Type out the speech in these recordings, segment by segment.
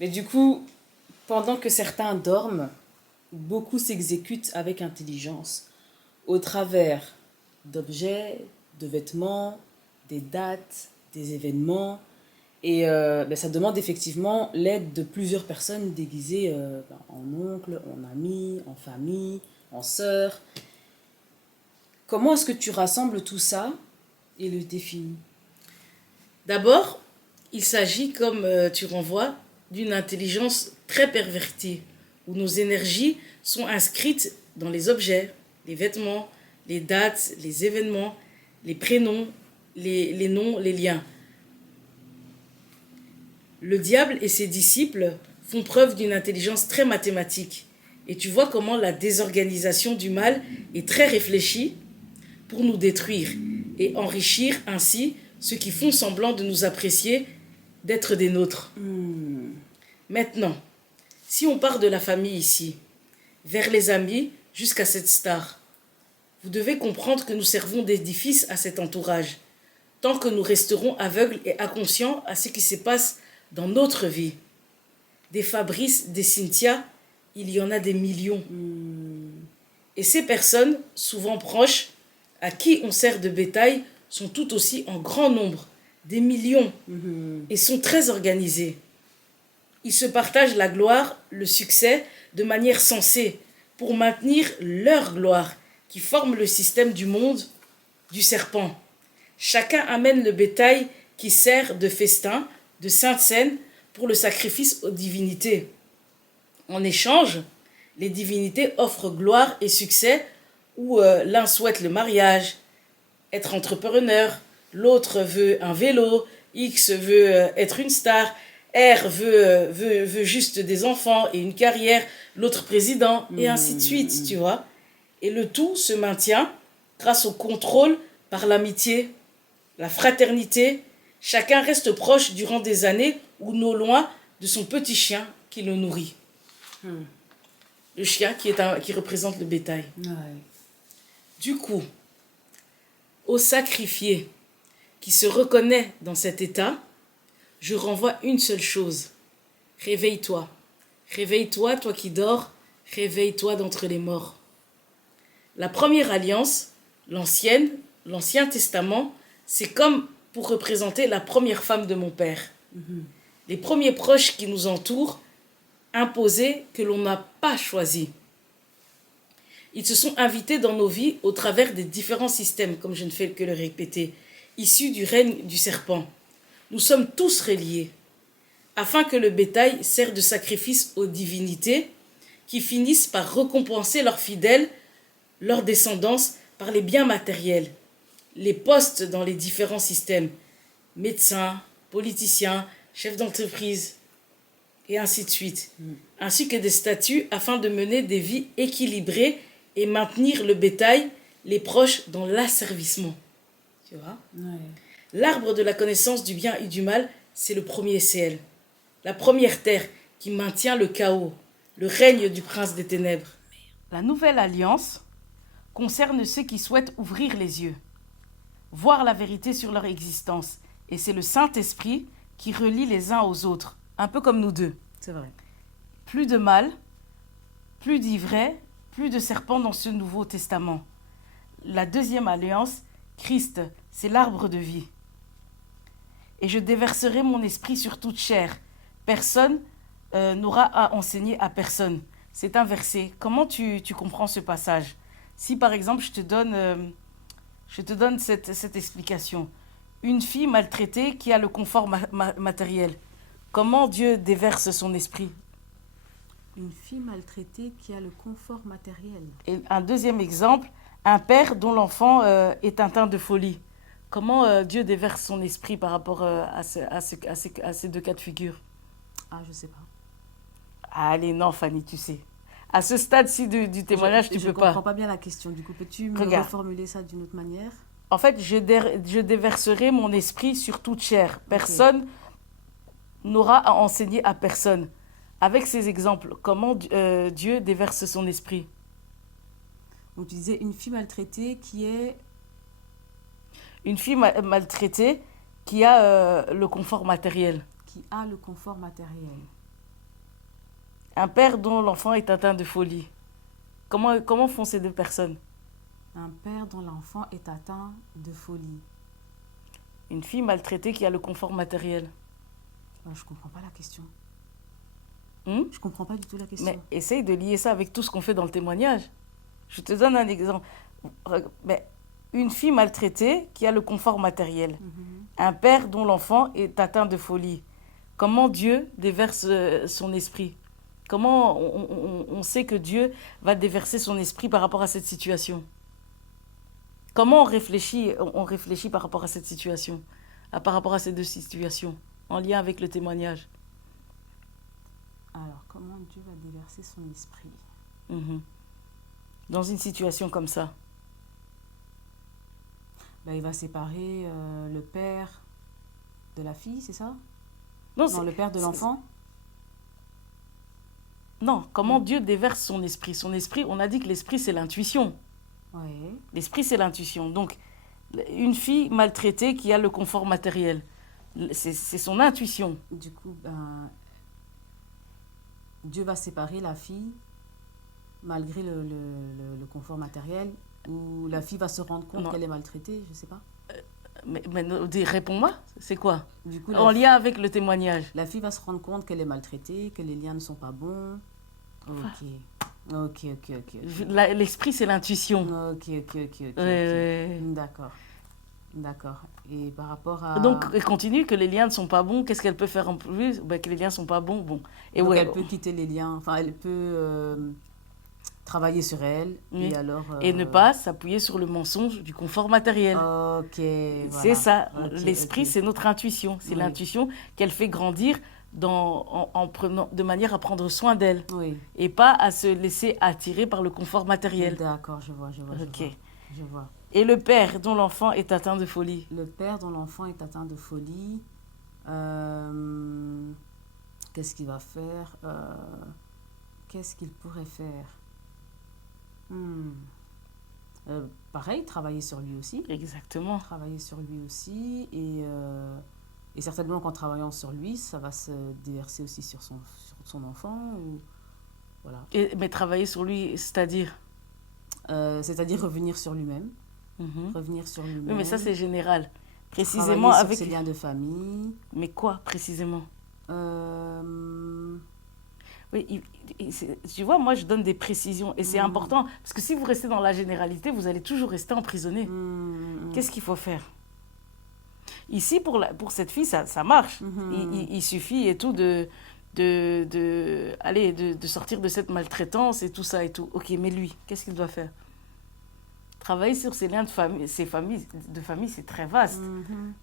Mais du coup, pendant que certains dorment, beaucoup s'exécutent avec intelligence, au travers d'objets, de vêtements, des dates, des événements. Et ça demande effectivement l'aide de plusieurs personnes déguisées en oncle, en ami, en famille, en sœur. Comment est-ce que tu rassembles tout ça et le définis? D'abord, il s'agit, comme tu renvoies, d'une intelligence très pervertie, où nos énergies sont inscrites dans les objets, les vêtements, les dates, les événements, les prénoms, les noms, les liens. Le diable et ses disciples font preuve d'une intelligence très mathématique. Et tu vois comment la désorganisation du mal est très réfléchie pour nous détruire et enrichir ainsi ceux qui font semblant de nous apprécier, d'être des nôtres. Maintenant, si on part de la famille ici, vers les amis, jusqu'à cette star, vous devez comprendre que nous servons d'édifice à cet entourage, tant que nous resterons aveugles et inconscients à ce qui se passe dans notre vie. Des Fabrice, des Cynthia, il y en a des millions. Et ces personnes, souvent proches, à qui on sert de bétail, sont tout aussi en grand nombre, des millions, et sont très organisés. Ils se partagent la gloire, le succès, de manière sensée, pour maintenir leur gloire, qui forme le système du monde du serpent. Chacun amène le bétail qui sert de festin, de sainte scène, pour le sacrifice aux divinités. En échange, les divinités offrent gloire et succès, où l'un souhaite le mariage, être entrepreneur, l'autre veut un vélo, X veut être une star, R veut juste des enfants et une carrière, l'autre président, et ainsi de suite, tu vois. Et le tout se maintient grâce au contrôle par l'amitié, la fraternité. Chacun reste proche durant des années ou non loin de son petit chien qui le nourrit. Le chien qui représente le bétail. Ouais. Du coup, au sacrifié qui se reconnaît dans cet état, je renvoie une seule chose. Réveille-toi. Réveille-toi, toi qui dors. Réveille-toi d'entre les morts. La première alliance, l'Ancien Testament, c'est comme pour représenter la première femme de mon père. Les premiers proches qui nous entourent, imposés que l'on n'a pas choisis. Ils se sont invités dans nos vies au travers des différents systèmes, comme je ne fais que le répéter, issus du règne du serpent. Nous sommes tous reliés, afin que le bétail serve de sacrifice aux divinités qui finissent par récompenser leurs fidèles, leur descendance, par les biens matériels, les postes dans les différents systèmes, médecins, politiciens, chefs d'entreprise, et ainsi de suite, ainsi que des statuts afin de mener des vies équilibrées et maintenir le bétail, les proches, dans l'asservissement. Tu vois? Ouais. L'arbre de la connaissance du bien et du mal, c'est le premier ciel, la première terre qui maintient le chaos, le règne du prince des ténèbres. La nouvelle alliance concerne ceux qui souhaitent ouvrir les yeux, voir la vérité sur leur existence. Et c'est le Saint-Esprit qui relie les uns aux autres, un peu comme nous deux. C'est vrai. Plus de mal, plus d'ivraie, plus de serpents dans ce Nouveau Testament. La deuxième alliance, Christ, c'est l'arbre de vie. Et je déverserai mon esprit sur toute chair. Personne n'aura à enseigner à personne. C'est un verset. Comment tu comprends ce passage? Si par exemple je te donne cette explication. Une fille maltraitée qui a le confort matériel. Comment Dieu déverse son esprit? Une fille maltraitée qui a le confort matériel. Et un deuxième exemple, un père dont l'enfant est atteint de folie. Comment Dieu déverse son esprit par rapport à ces deux cas de figure? Ah, je sais pas. Allez, non, Fanny, tu sais. À ce stade-ci du témoignage, tu peux pas. Je comprends pas bien la question. Du coup, peux-tu me reformuler ça d'une autre manière? En fait, je déverserai mon esprit sur toute chair. Personne n'aura à enseigner à personne. Avec ces exemples, comment Dieu déverse son esprit? Donc, tu disais une fille maltraitée qui est... Une fille maltraitée qui a le confort matériel. Qui a le confort matériel. Un père dont l'enfant est atteint de folie. Comment font ces deux personnes? Un père dont l'enfant est atteint de folie. Une fille maltraitée qui a le confort matériel. Je comprends pas la question. Hmm? Je comprends pas du tout la question. Mais essaye de lier ça avec tout ce qu'on fait dans le témoignage. Je te donne un exemple. Mais une fille maltraitée qui a le confort matériel. Un père dont l'enfant est atteint de folie. Comment Dieu déverse son esprit? Comment on sait que Dieu va déverser son esprit par rapport à cette situation? Comment on réfléchit par rapport à cette situation, par rapport à ces deux situations, en lien avec le témoignage? Alors, comment Dieu va déverser son esprit? Dans une situation comme ça. Il va séparer le père de la fille, c'est ça? Non, le père de l'enfant? Non, comment Dieu déverse son esprit? Son esprit, on a dit que l'esprit, c'est l'intuition. Oui. L'esprit, c'est l'intuition. Donc, une fille maltraitée qui a le confort matériel, c'est son intuition. Du coup, Dieu va séparer la fille malgré le confort matériel, ou la fille va se rendre compte qu'elle est maltraitée, je ne sais pas. Mais réponds-moi, c'est quoi? Du coup, en lien avec le témoignage. La fille va se rendre compte qu'elle est maltraitée, que les liens ne sont pas bons. Ok. L'esprit, c'est l'intuition. Ok. D'accord. Et par rapport à... Donc, elle continue que les liens ne sont pas bons. Qu'est-ce qu'elle peut faire en plus? Que les liens ne sont pas bons. Bon. Et donc, elle peut quitter les liens. Enfin, elle peut travailler sur elle. Oui. Et alors... Et ne pas s'appuyer sur le mensonge du confort matériel. Ok, voilà. C'est ça. L'esprit, c'est notre intuition. C'est l'intuition qu'elle fait grandir en prenant, de manière à prendre soin d'elle. Oui. Et pas à se laisser attirer par le confort matériel. D'accord, je vois. Je vois. Et le père dont l'enfant est atteint de folie. Le père dont l'enfant est atteint de folie, qu'est-ce qu'il va faire? Qu'est-ce qu'il pourrait faire? Pareil, travailler sur lui aussi. Exactement. Travailler sur lui aussi. Et certainement qu'en travaillant sur lui, ça va se déverser aussi sur son enfant. Voilà. Mais travailler sur lui, c'est-à-dire? C'est-à-dire revenir sur lui-même. Revenir sur lui-même. Oui, mais ça, c'est général. Précisément travailler avec... sur ses liens de famille. Mais quoi, précisément? Oui, tu vois, moi, je donne des précisions. Et c'est important. Parce que si vous restez dans la généralité, vous allez toujours rester emprisonné. Qu'est-ce qu'il faut faire? Ici, pour cette fille, ça marche. Il suffit et tout de sortir de cette maltraitance et tout ça et tout. Ok, mais lui, qu'est-ce qu'il doit faire? Travailler sur ses liens de famille, c'est très vaste.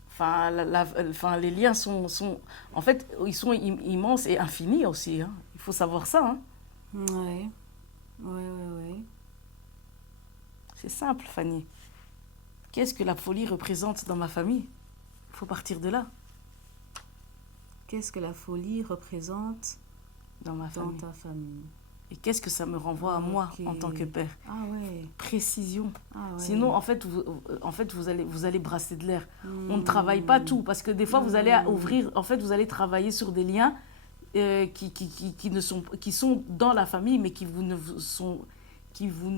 Enfin, les liens sont... En fait, ils sont immenses et infinis aussi. Hein. Il faut savoir ça. Hein. Oui. C'est simple, Fanny. Qu'est-ce que la folie représente dans ma famille? Il faut partir de là. Qu'est-ce que la folie représente dans ta famille? Et qu'est-ce que ça me renvoie à moi en tant que père? Ah ouais. Précision. Ah ouais. Sinon, en fait, vous allez brasser de l'air. On ne travaille pas tout. Parce que des fois, vous allez ouvrir... En fait, vous allez travailler sur des liens qui sont dans la famille, mais qui vous ne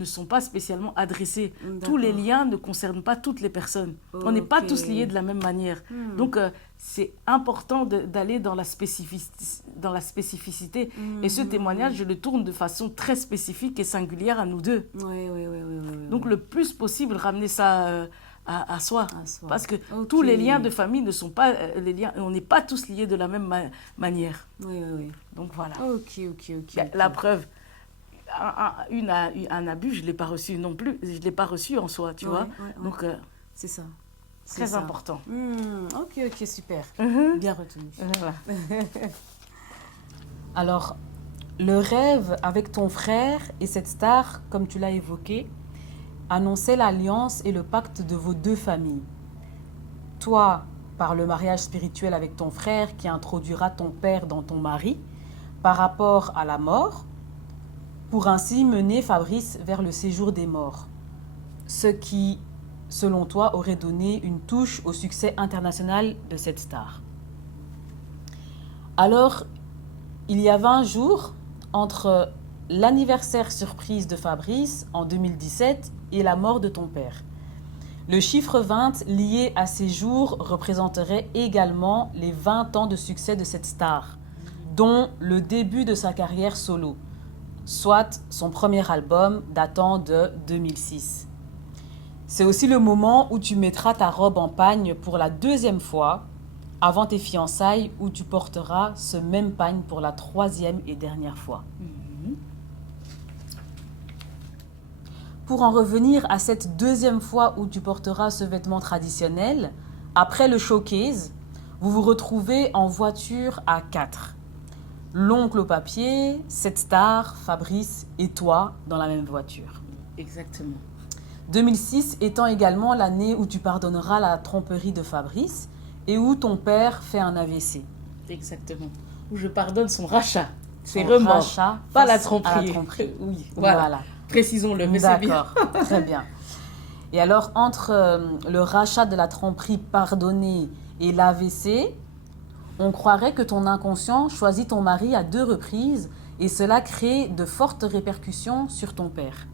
sont pas spécialement adressés. Tous les liens ne concernent pas toutes les personnes. On n'est pas tous liés de la même manière. Donc, c'est important d'aller dans la spécificité. Et ce témoignage, je le tourne de façon très spécifique et singulière à nous deux. Oui. Donc, le plus possible, ramener ça à soi. Parce que tous les liens de famille ne sont pas les liens... On n'est pas tous liés de la même manière. Oui. Donc, voilà. Ok. La preuve... Un abus, je ne l'ai pas reçu non plus. Je ne l'ai pas reçu en soi, tu vois. Donc, c'est ça. Très important. Ok, super. Bien retenu. Voilà. Alors, le rêve avec ton frère et cette star, comme tu l'as évoqué, annonçait l'alliance et le pacte de vos deux familles. Toi, par le mariage spirituel avec ton frère qui introduira ton père dans ton mari, par rapport à la mort, pour ainsi mener Fabrice vers le séjour des morts. Ce qui, selon toi, aurait donné une touche au succès international de cette star. Alors, il y avait un jour, entre l'anniversaire surprise de Fabrice en 2017 et la mort de ton père. Le chiffre 20 lié à ces jours représenterait également les 20 ans de succès de cette star, dont le début de sa carrière solo, soit son premier album datant de 2006. C'est aussi le moment où tu mettras ta robe en pagne pour la deuxième fois, avant tes fiançailles, où tu porteras ce même pagne pour la troisième et dernière fois. Pour en revenir à cette deuxième fois où tu porteras ce vêtement traditionnel, après le showcase, vous vous retrouvez en voiture à 4. L'oncle au papier, cette star, Fabrice et toi dans la même voiture. Exactement. 2006 étant également l'année où tu pardonneras la tromperie de Fabrice et où ton père fait un AVC. Exactement. Où je pardonne son rachat. C'est Son remords. rachat Pas la face à tromperie. la tromperie. Oui, voilà. Voilà. Précisons-le, mais c'est bien. D'accord, très bien. Et alors, entre le rachat de la tromperie pardonnée et l'AVC, on croirait que ton inconscient choisit ton mari à 2 reprises et cela crée de fortes répercussions sur ton père.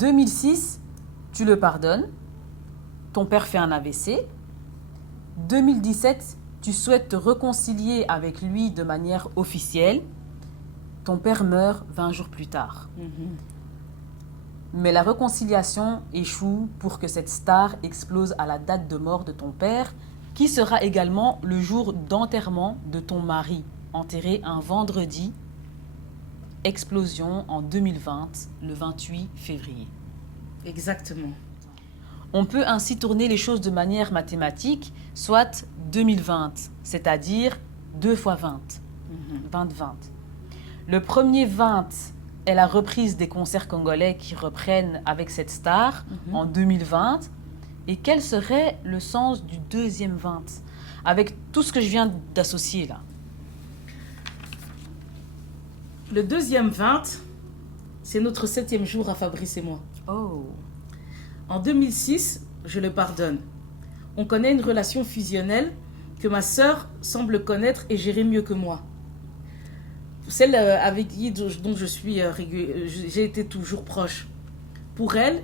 2006, tu le pardonnes, ton père fait un AVC. 2017, tu souhaites te réconcilier avec lui de manière officielle. Ton père meurt 20 jours plus tard. Mais la réconciliation échoue pour que cette star explose à la date de mort de ton père, qui sera également le jour d'enterrement de ton mari, enterré un vendredi. Explosion en 2020, le 28 février. Exactement. On peut ainsi tourner les choses de manière mathématique, soit 2020, c'est-à-dire 2 fois 20. 20-20. Le premier 20 est la reprise des concerts congolais qui reprennent avec cette star en 2020. Et quel serait le sens du deuxième 20 avec tout ce que je viens d'associer là? Le deuxième 20, c'est notre 7e jour à Fabrice et moi. Oh. En 2006, je le pardonne. On connaît une relation fusionnelle que ma sœur semble connaître et gérer mieux que moi. Celle avec qui dont je suis j'ai été toujours proche. Pour elle,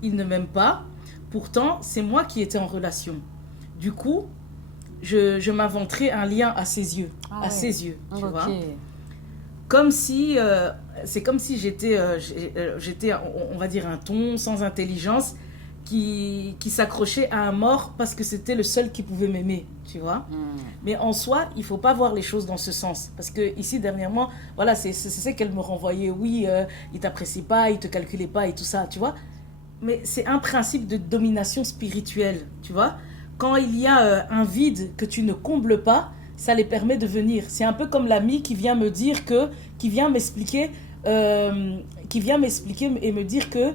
il ne m'aime pas. Pourtant, c'est moi qui étais en relation. Du coup, je m'inventerai un lien à ses yeux. À ses yeux, tu vois. Comme si, c'est comme si j'étais, on va dire, un thon sans intelligence qui s'accrochait à un mort parce que c'était le seul qui pouvait m'aimer, tu vois. Mais en soi, il ne faut pas voir les choses dans ce sens. Parce que ici, dernièrement, voilà, c'est ce qu'elle me renvoyait. Oui, il ne t'apprécie pas, il ne te calculait pas et tout ça, tu vois. Mais c'est un principe de domination spirituelle, tu vois. Quand il y a un vide que tu ne combles pas, ça les permet de venir. C'est un peu comme l'ami qui vient me dire que, qui vient m'expliquer et me dire que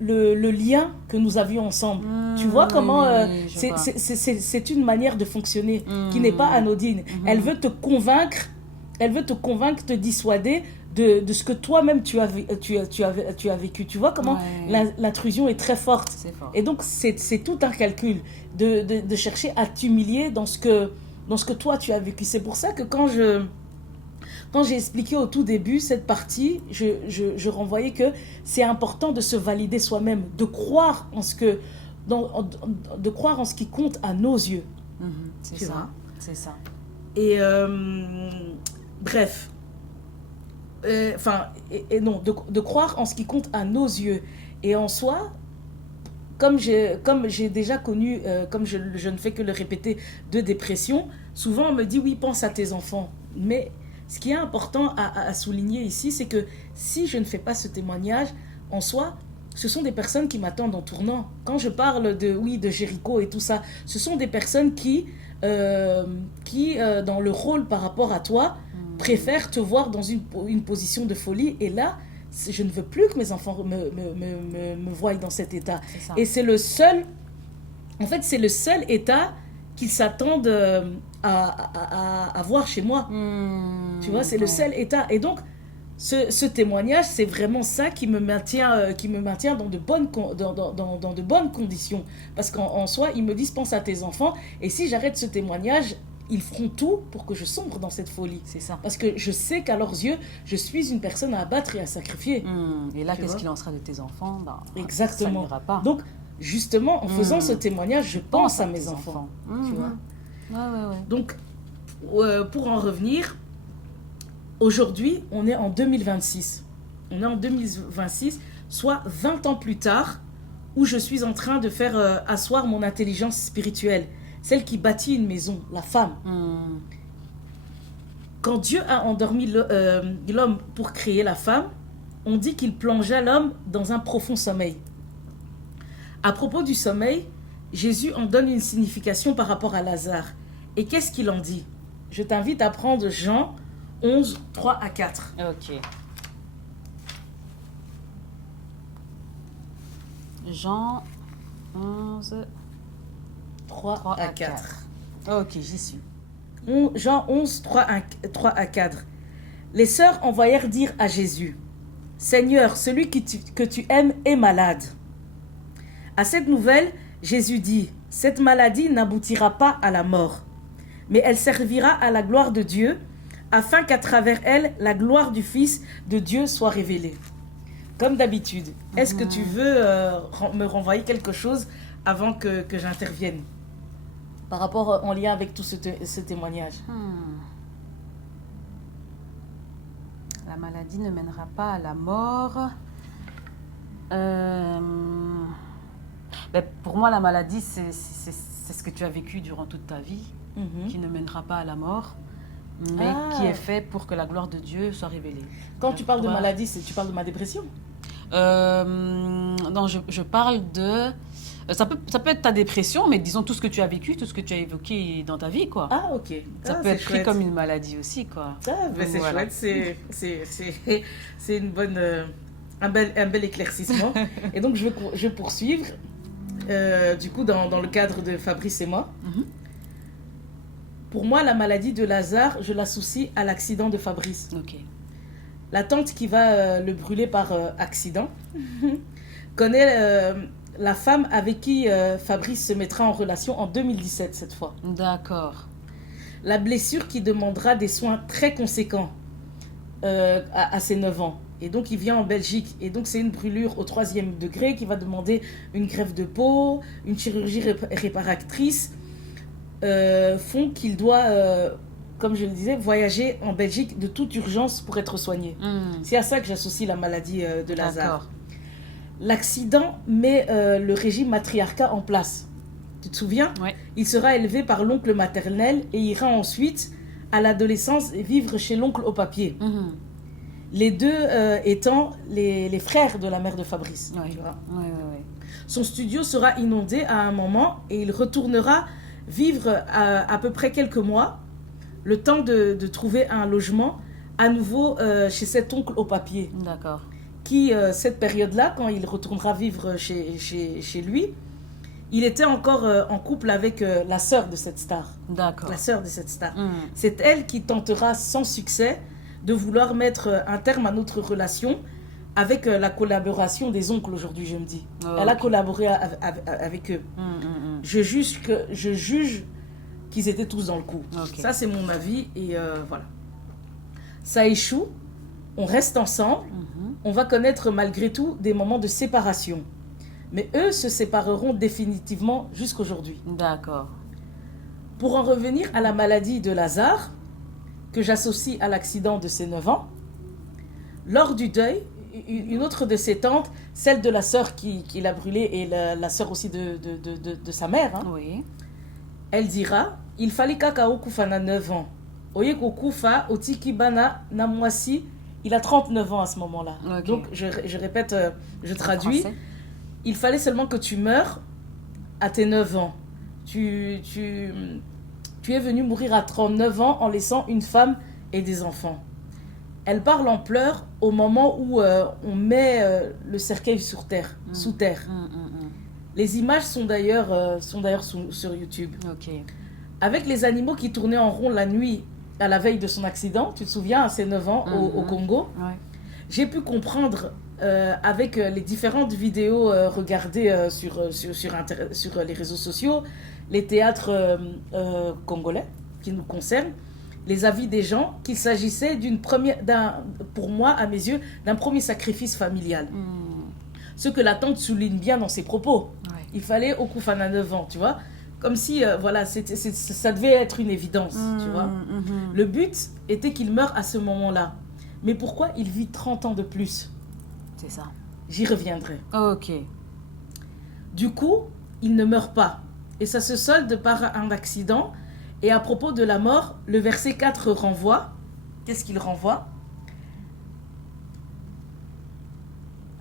le lien que nous avions ensemble. Tu vois comment c'est une manière de fonctionner qui n'est pas anodine. Elle veut te convaincre, te dissuader de ce que toi-même tu as vécu. Tu vois comment l'intrusion est très forte. C'est fort. Et donc c'est tout un calcul de chercher à t'humilier dans ce que toi tu as vécu. C'est pour ça que quand j'ai expliqué au tout début cette partie, je renvoyais que c'est important de se valider soi-même, de croire en ce qui compte à nos yeux. C'est ça. C'est ça. Et bref, de croire en ce qui compte à nos yeux. Et en soi, comme j'ai déjà connu, comme je ne fais que le répéter, de dépression, souvent on me dit oui, pense à tes enfants. Mais ce qui est important à souligner ici, c'est que si je ne fais pas ce témoignage, en soi, ce sont des personnes qui m'attendent en tournant. Quand je parle de Jéricho et tout ça, ce sont des personnes qui dans le rôle par rapport à toi, préfèrent te voir dans une position de folie. Et là, je ne veux plus que mes enfants me voient dans cet état. Et c'est le seul état qu'ils s'attendent à voir chez moi. Tu vois, c'est le seul état. Et donc, ce témoignage, c'est vraiment ça qui me maintient dans de bonnes conditions. Parce qu'en soi, ils me disent, pense à tes enfants. Et si j'arrête ce témoignage, ils feront tout pour que je sombre dans cette folie. C'est ça. Parce que je sais qu'à leurs yeux, je suis une personne à abattre et à sacrifier. Et là, Tu qu'est-ce vois? qu'il en sera de tes enfants? Exactement. Ça n'ira pas. Donc, justement, en faisant ce témoignage, je pense à mes tes enfants. Tu Mhm. vois? Ouais. Donc, pour en revenir, aujourd'hui, on est en 2026. On est en 2026, soit 20 ans plus tard, où je suis en train de faire asseoir mon intelligence spirituelle, celle qui bâtit une maison, la femme. Quand Dieu a endormi l'homme pour créer la femme, on dit qu'il plongea l'homme dans un profond sommeil. À propos du sommeil, Jésus en donne une signification par rapport à Lazare. Et qu'est-ce qu'il en dit? Je t'invite à prendre Jean 11, 3 à 4. Ok. Jean 11, 3 à 4. Ok, j'y suis. Jean 11, 3 à 4. Les sœurs envoyèrent dire à Jésus, « Seigneur, celui que tu aimes est malade. » À cette nouvelle, Jésus dit, « Cette maladie n'aboutira pas à la mort, mais elle servira à la gloire de Dieu, afin qu'à travers elle, la gloire du Fils de Dieu soit révélée. » Comme d'habitude, est-ce que tu veux me renvoyer quelque chose avant que j'intervienne par rapport en lien avec tout ce témoignage? La maladie ne mènera pas à la mort. Pour moi, la maladie, c'est ce que tu as vécu durant toute ta vie, qui ne mènera pas à la mort, mais qui est fait pour que la gloire de Dieu soit révélée. Quand tu parles de maladie, tu parles de ma dépression? Non, je parle de... Ça peut être ta dépression, mais disons tout ce que tu as vécu, tout ce que tu as évoqué dans ta vie, quoi. Ah, ok. Ça peut être pris comme une maladie aussi, quoi. Ah, ben c'est chouette, c'est une bonne, un bel éclaircissement. Et donc, je vais poursuivre, du coup, dans le cadre de Fabrice et moi. Pour moi, la maladie de Lazare, je l'associe à l'accident de Fabrice. Ok. La tante qui va le brûler par accident connaît la femme avec qui Fabrice se mettra en relation en 2017 cette fois. D'accord. La blessure qui demandera des soins très conséquents à ses 9 ans. Et donc il vient en Belgique. Et donc c'est une brûlure au 3e degré qui va demander une greffe de peau, une chirurgie réparatrice, font qu'il doit... comme je le disais, voyager en Belgique de toute urgence pour être soigné. C'est à ça que j'associe la maladie de Lazare. D'accord. L'accident met le régime matriarcat en place. Tu te souviens? Ouais. Il sera élevé par l'oncle maternel et ira ensuite, à l'adolescence, vivre chez l'oncle au papier. Les deux étant les frères de la mère de Fabrice. Ouais. Tu vois? Ouais. Son studio sera inondé à un moment et il retournera vivre à peu près quelques mois, le temps de trouver un logement à nouveau chez cet oncle au papier. D'accord. Qui, cette période-là, quand il retournera vivre chez lui, il était encore en couple avec la sœur de cette star. D'accord. La sœur de cette star. C'est elle qui tentera sans succès de vouloir mettre un terme à notre relation avec la collaboration des oncles aujourd'hui, je me dis. Elle a collaboré avec eux. Je juge qu'ils étaient tous dans le coup. Okay. Ça, c'est mon avis. Et voilà. Ça échoue. On reste ensemble. On va connaître malgré tout des moments de séparation. Mais eux se sépareront définitivement jusqu'aujourd'hui. D'accord. Pour en revenir à la maladie de Lazare, que j'associe à l'accident de ses 9 ans, lors du deuil, une autre de ses tantes, celle de la sœur qui l'a brûlée et la sœur aussi de sa mère, oui. Elle dira, il fallait Kakao Koufana 9 ans. Oyeko Koufa, Otiki Bana Namwasi, il a 39 ans à ce moment-là. Okay. Donc, je répète, je traduis. Il fallait seulement que tu meurs à tes 9 ans. Tu es venu mourir à 39 ans en laissant une femme et des enfants. Elle parle en pleurs au moment où on met le cercueil sous terre. Les images sont d'ailleurs sur YouTube. Okay. Avec les animaux qui tournaient en rond la nuit à la veille de son accident, tu te souviens, à ses 9 ans au Congo, j'ai pu comprendre avec les différentes vidéos regardées sur les réseaux sociaux, les théâtres congolais, qui nous concerne, les avis des gens, qu'il s'agissait pour moi, à mes yeux, d'un premier sacrifice familial. Ce que la tante souligne bien dans ses propos. Ouais. Il fallait Okufana 9 ans, tu vois. Comme si, voilà, ça devait être une évidence, tu vois. Le but était qu'il meure à ce moment-là. Mais pourquoi il vit 30 ans de plus? C'est ça. J'y reviendrai. Ok. Du coup, il ne meurt pas. Et ça se solde par un accident. Et à propos de la mort, le verset 4 renvoie. Qu'est-ce qu'il renvoie?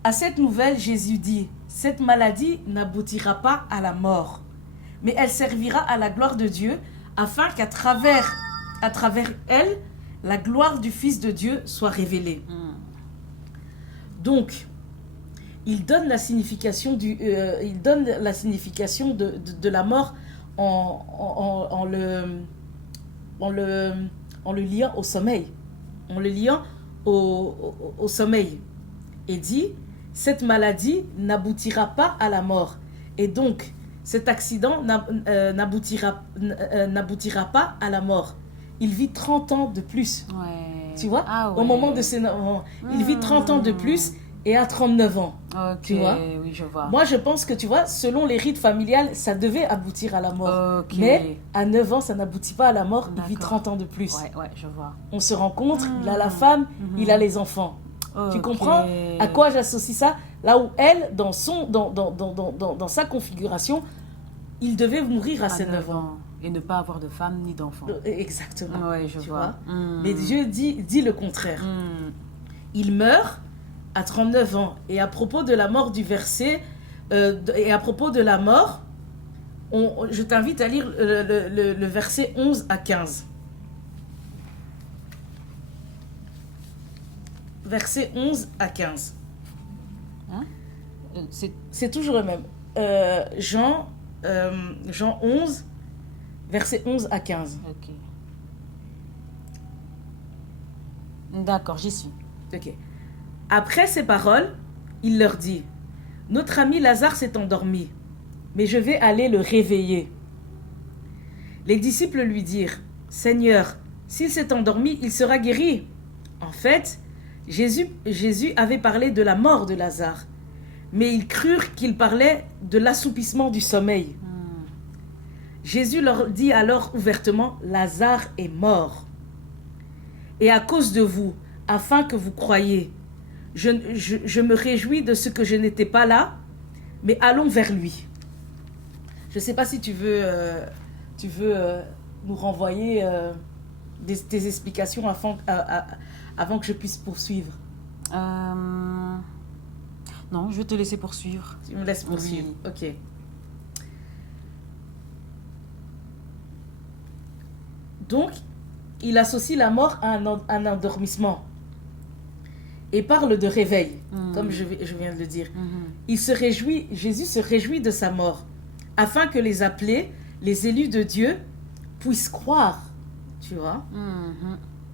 À cette nouvelle, Jésus dit, cette maladie n'aboutira pas à la mort, mais elle servira à la gloire de Dieu, afin qu'à travers elle, la gloire du Fils de Dieu soit révélée. Donc, il donne la signification de la mort en le liant au sommeil. En le liant au sommeil. Et dit, cette maladie n'aboutira pas à la mort. Et donc, cet accident n'aboutira pas à la mort. Il vit 30 ans de plus. Ouais. Tu vois, ouais. Au moment de ses 9 ans. Il vit 30 ans de plus et a 39 ans. Ok, tu vois? Oui, je vois. Moi, je pense que, tu vois, selon les rites familiales, ça devait aboutir à la mort. Ok. Mais à 9 ans, ça n'aboutit pas à la mort. Il vit 30 ans de plus. Ouais, je vois. On se rencontre, il a la femme, il a les enfants. Tu comprends à quoi j'associe ça? Là où elle, dans sa configuration, il devait mourir à ses 9 ans. Et ne pas avoir de femme ni d'enfant. Exactement. Ouais, je vois. Mais Dieu dit le contraire. Il meurt à 39 ans. Et à propos de la mort du verset, et à propos de la mort, je t'invite à lire le verset 11 à 15. Verset 11 à 15. Hein? C'est toujours le même. Jean 11, verset 11 à 15. Ok. D'accord, j'y suis. Ok. Après ces paroles, il leur dit, notre ami Lazare s'est endormi, mais je vais aller le réveiller. Les disciples lui dirent, Seigneur, s'il s'est endormi, il sera guéri. En fait, Jésus avait parlé de la mort de Lazare, mais ils crurent qu'il parlait de l'assoupissement du sommeil. Jésus leur dit alors ouvertement, Lazare est mort. Et à cause de vous, afin que vous croyiez, je me réjouis de ce que je n'étais pas là, mais allons vers lui. Je ne sais pas si tu veux nous renvoyer tes explications avant que je puisse poursuivre. Non, je vais te laisser poursuivre. Tu me laisses poursuivre, oui. Ok. Donc, il associe la mort à un endormissement et parle de réveil, comme je viens de le dire. Jésus se réjouit de sa mort, afin que les appelés, les élus de Dieu, puissent croire, tu vois.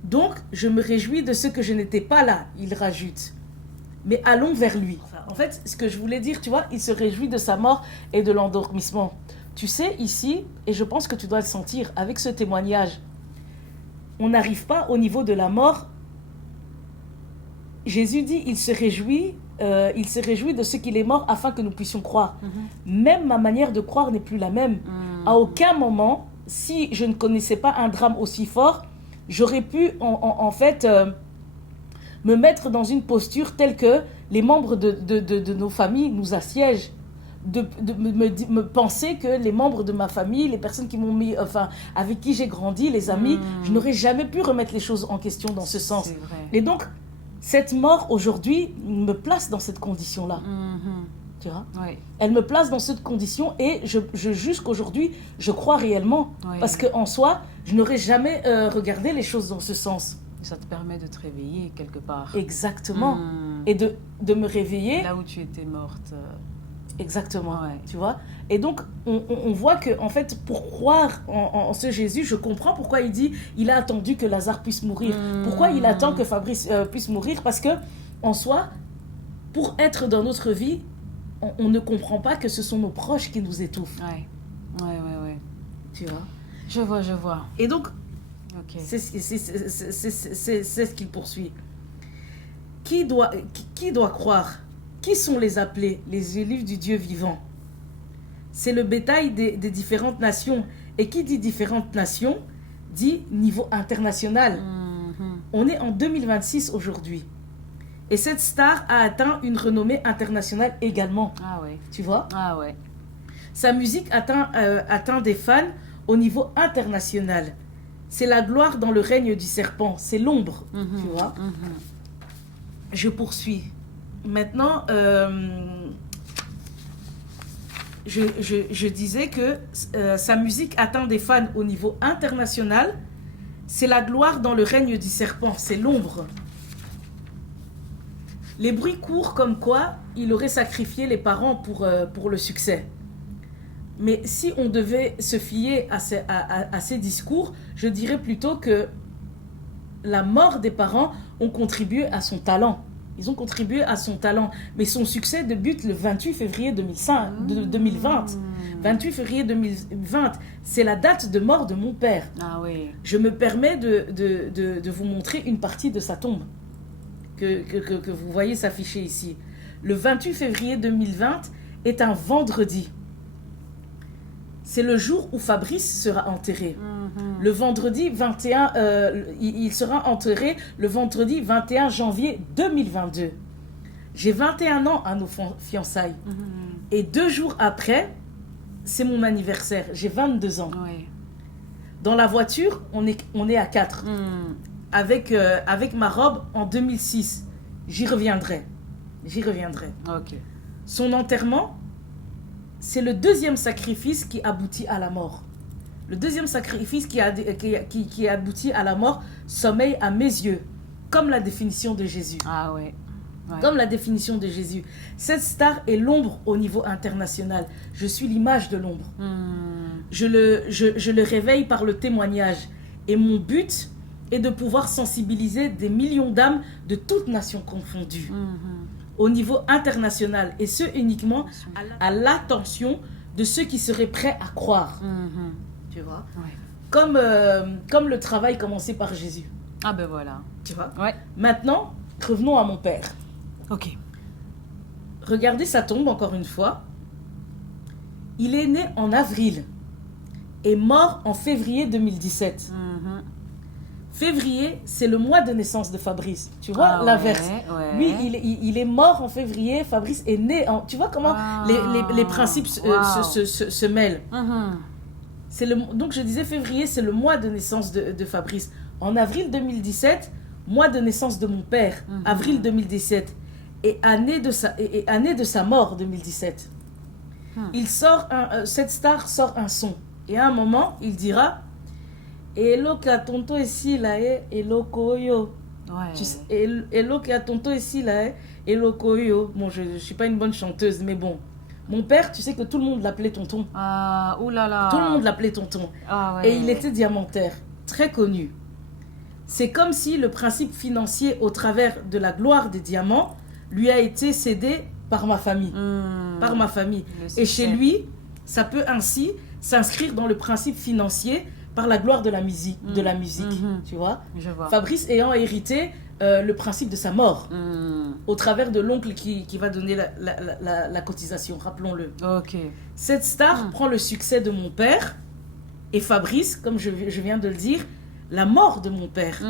Donc, je me réjouis de ce que je n'étais pas là, il rajoute. Mais allons vers lui. En fait, ce que je voulais dire, tu vois, il se réjouit de sa mort et de l'endormissement. Tu sais, ici, et je pense que tu dois le sentir, avec ce témoignage, on n'arrive pas au niveau de la mort. Jésus dit, il se réjouit de ce qu'il est mort afin que nous puissions croire. Même ma manière de croire n'est plus la même. À aucun moment, si je ne connaissais pas un drame aussi fort, j'aurais pu en fait me mettre dans une posture telle que les membres de nos familles nous assiègent. De me penser que les membres de ma famille, les personnes qui m'ont mis, enfin, avec qui j'ai grandi, les amis, je n'aurais jamais pu remettre les choses en question dans ce sens. C'est vrai. Et donc, cette mort aujourd'hui me place dans cette condition-là. Tu vois? Oui. Elle me place dans cette condition et jusqu'aujourd'hui, je crois réellement. Oui. Parce qu'en soi, je n'aurais jamais regardé les choses dans ce sens. Ça te permet de te réveiller quelque part. Exactement. Et de me réveiller. Là où tu étais morte. Exactement, Ouais. tu vois. Et donc, on voit que, en fait, pour croire en ce Jésus, je comprends pourquoi il dit il a attendu que Lazare puisse mourir. Pourquoi il attend que Fabrice puisse mourir? Parce que, en soi, pour être dans notre vie, on ne comprend pas que ce sont nos proches qui nous étouffent. Ouais. Tu vois. Je vois, je vois. Et donc, Ok. c'est ce qu'il poursuit. Qui doit croire? Qui sont les appelés, les élus du Dieu vivant? C'est le bétail des différentes nations. Et qui dit différentes nations, dit niveau international. On est en 2026 aujourd'hui. Et cette star a atteint une renommée internationale également. Ah ouais. Tu vois? Ah ouais. Sa musique atteint des fans au niveau international. C'est la gloire dans le règne du serpent. C'est l'ombre, tu vois? Je poursuis. Maintenant, je disais que sa musique atteint des fans au niveau international. C'est la gloire dans le règne du serpent. C'est l'ombre. Les bruits courent comme quoi il aurait sacrifié les parents pour le succès. Mais si on devait se fier à ces discours, je dirais plutôt que la mort des parents ont contribué à son talent. Ils ont contribué à son talent. Mais son succès débute le 28 février 2020. 28 février 2020, c'est la date de mort de mon père. Ah oui. Je me permets de vous montrer une partie de sa tombe que vous voyez s'afficher ici. Le 28 février 2020 est un vendredi. C'est le jour où Fabrice sera enterré. Le vendredi 21, il sera enterré le vendredi 21 janvier 2022. J'ai 21 ans à nos fiançailles. Et 2 jours après, c'est mon anniversaire. J'ai 22 ans. Oui. Dans la voiture, on est à 4. Avec ma robe en 2006. J'y reviendrai. Ok. Son enterrement, c'est le deuxième sacrifice qui aboutit à la mort. Le deuxième sacrifice qui aboutit à la mort sommeille à mes yeux, comme la définition de Jésus. Ah ouais. Ouais. Comme la définition de Jésus. Cette star est l'ombre au niveau international. Je suis l'image de l'ombre. Je le réveille par le témoignage. Et mon but est de pouvoir sensibiliser des millions d'âmes de toutes nations confondues. Au niveau international. Et ce uniquement à l'attention de ceux qui seraient prêts à croire. Tu vois? Ouais. Comme le travail commencé par Jésus. Ah ben voilà. Tu vois? Ouais. Maintenant, revenons à mon père. Ok. Regardez sa tombe encore une fois. Il est né en avril et mort en février 2017. Février, c'est le mois de naissance de Fabrice. Tu vois l'inverse. Ouais. Lui, il est mort en février. Fabrice est né en... Tu vois comment les principes se mêlent. Donc je disais février, c'est le mois de naissance de Fabrice. En avril 2017, mois de naissance de mon père. Avril 2017. Et année de sa mort 2017. Cette star sort un son. Et à un moment, il dira... Hello qui a tonto ici là hello koyo. Ouais. Hello qui a tonto ici là hello koyo. Bon, je suis pas une bonne chanteuse, mais bon. Mon père, tu sais que tout le monde l'appelait tonton. Ah, oulala. Tout le monde l'appelait tonton. Ah ouais. Et il était diamantaire, très connu. C'est comme si le principe financier au travers de la gloire des diamants lui a été cédé par ma famille. Par ma famille. Et chez lui, ça peut ainsi s'inscrire dans le principe financier par la gloire de la musique, tu vois. Je vois. Fabrice ayant hérité le principe de sa mort au travers de l'oncle qui va donner la cotisation, rappelons-le. Ok. Cette star prend le succès de mon père et Fabrice, comme je viens de le dire, la mort de mon père.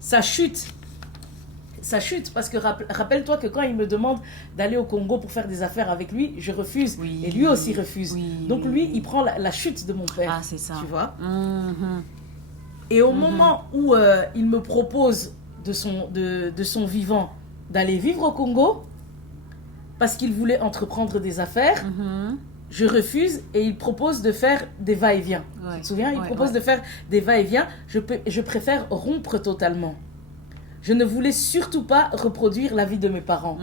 Sa chute, parce que rappelle-toi que quand il me demande d'aller au Congo pour faire des affaires avec lui, je refuse. Oui. Et lui aussi refuse. Oui. Donc lui, il prend la chute de mon père. Ah, c'est ça. Tu vois. Et au moment où il me propose de son vivant d'aller vivre au Congo, parce qu'il voulait entreprendre des affaires, je refuse et il propose de faire des va-et-vient. Ouais. Tu te souviens? Il propose ouais. de faire des va-et-vient. Je préfère rompre totalement. Je ne voulais surtout pas reproduire la vie de mes parents.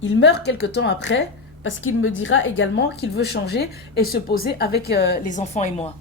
Il meurt quelque temps après parce qu'il me dira également qu'il veut changer et se poser avec les enfants et moi.